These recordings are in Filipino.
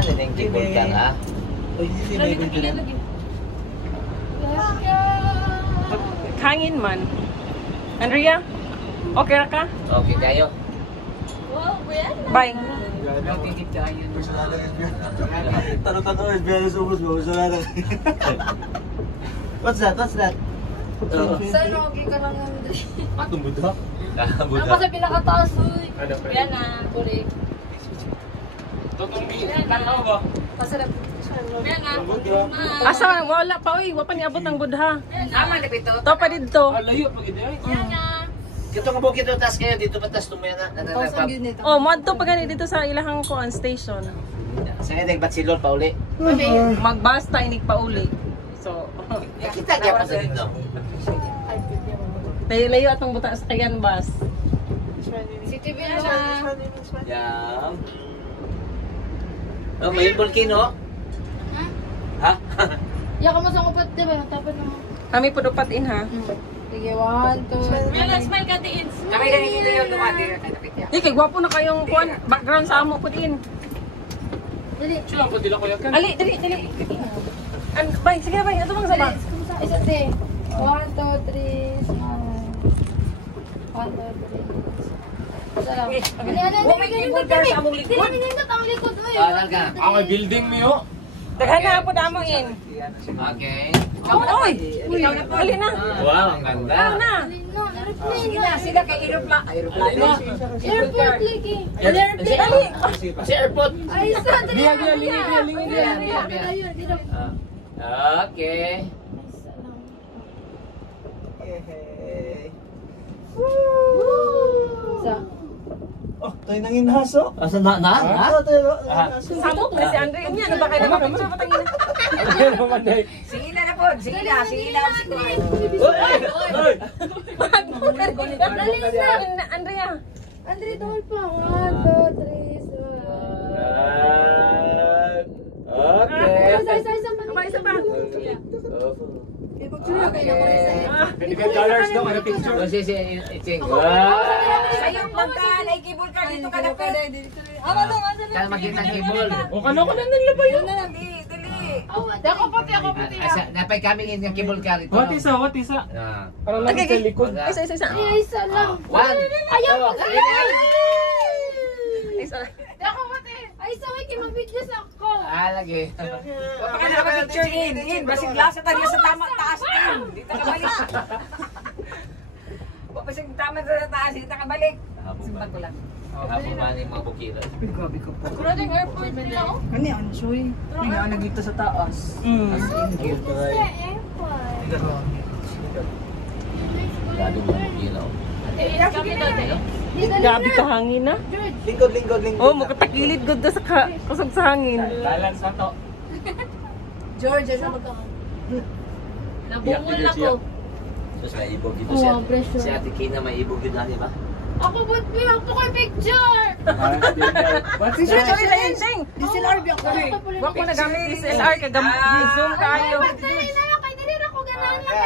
Nining kibol ka ha. Hangin man. Andrea? Okay ra ka? Okay kayo. Bye. Tanong-tanong, SBI subos mo. What's that? What's that? Saan okay ka lang naman dali? Atong buta? Ako sa pinakataas, uy. Yan na, kurik. Yan na. Masarap. Yan na. Asa wala pa oy, wa pa niabot ang Buddha. Tama na pito. To pa didto. Yan na. Kito nga bukid yung taas kayo dito pa taas tumaya na. Oh, mo adto pa gani dito sa ilahang kuan station. Sa nga nagbatsilor pa uli. Magbasta inig pa uli. So, Kita kaya pa sa dito. layo atong buta sa kayan bus. City View na. Yan. Oh, may volcano. Ha? Ya ka mo sa kupat, di ba? Tapat na mo. Kami pud upat in ha. Sige, 1, 2, Mela, smile ka din. Kami ganito yung lumati. Di kay gwapo na kayong kuan background sa amo pud in. Dali. Ali, dali. Bay, sige bay, ato bang sabang. Isa te. 1, 2, 3, smile. 1, 2, 3. Salam. Ano, ang likod. Kanan ka. Ang building niyo. Daghan na pud amo in. Okay. Oy, ali na. Wow, ang ganda. Na. Sila kay aeroplane. Airport lagi. Dali. Si airport. Ay, isa. Okay. Isa. Oh, tayo nang inhaso. Asa na? Samot na si Andre niya, ano ba kayo na picture patangin. Sige na po. Sige na. Andrea. Andre, tawal pa. 1, 2, 3, smile. Okay. Isa pa. $25 no, ano picture? Oh, si Iching. Sa'yo pagka naikibol ka dito ka na pwede. Kaya makita ang kibol. O kano ko na nila ba yun? Dali. Ako pati. Napay kami yung kibol ka rito. What isa? Ah. Para lang sa likod. Isa. Isa lang. One. Ayaw ko. Isa. Ako pati. Ay, saway kayo mag-video sa ako. Lagi. Baka na picture in. Basig lasa tayo sa tama taas din. Dito ka balik. Basig tama sa taas, dito ka balik. Simpan ko lang. Habang man yung mga bukira. Kura din airport nila, oh. Ano yan, Shoy? May nga nagdito sa taas. Lalo mga bukira. Gabi ka hangin na. Lingkod. Oh, makatakilid gud sa kusog sa hangin. Balance na to. George, ano ba ka? Nabungol ako. Tapos may ibog dito Oh, siya. pressure. Si Ate Kina may ibog dito, di ba? Ako ba't ako kay picture? What's Picture that? na yan, Sheng. DSLR biyak ko eh. Wa ko nagamit DSLR kay zoom kayo. Dali na lang, kay dali na ko ganahan lang.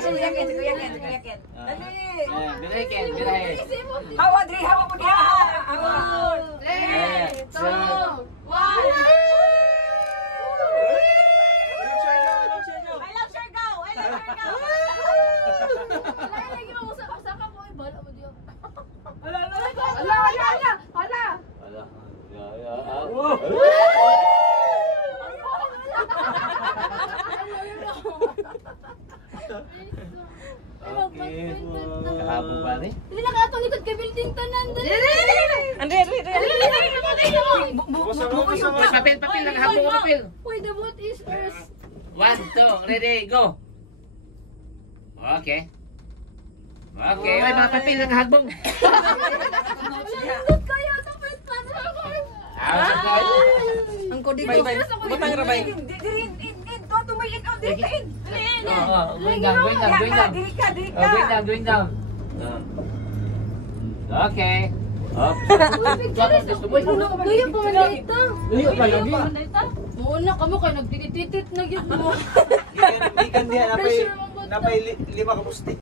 Sige, Ken. Dali. Biray. Hawa, Dri, hawa mo niya. Hawa. 3, 2, 1. I love Siargao. Lagi mo sa ka mo, bala mo diyo. Hala. Kahapon ba ni? Dili na ka atong likod kay building tanan. Andre. Papel, nakahabong ko papel. Wait, the boat is first. 1, 2, ready, go. Okay. Ay, mga papel nakahabong. Nindot kayo, tapos Ang kodi bay. Butang ra bay. Going down. Okay. Up. Luyo pa man dito. Luyo pa lagi. Muna kamo kay nagtititit na gyud mo. Gikan diha napay 5 ka pusti.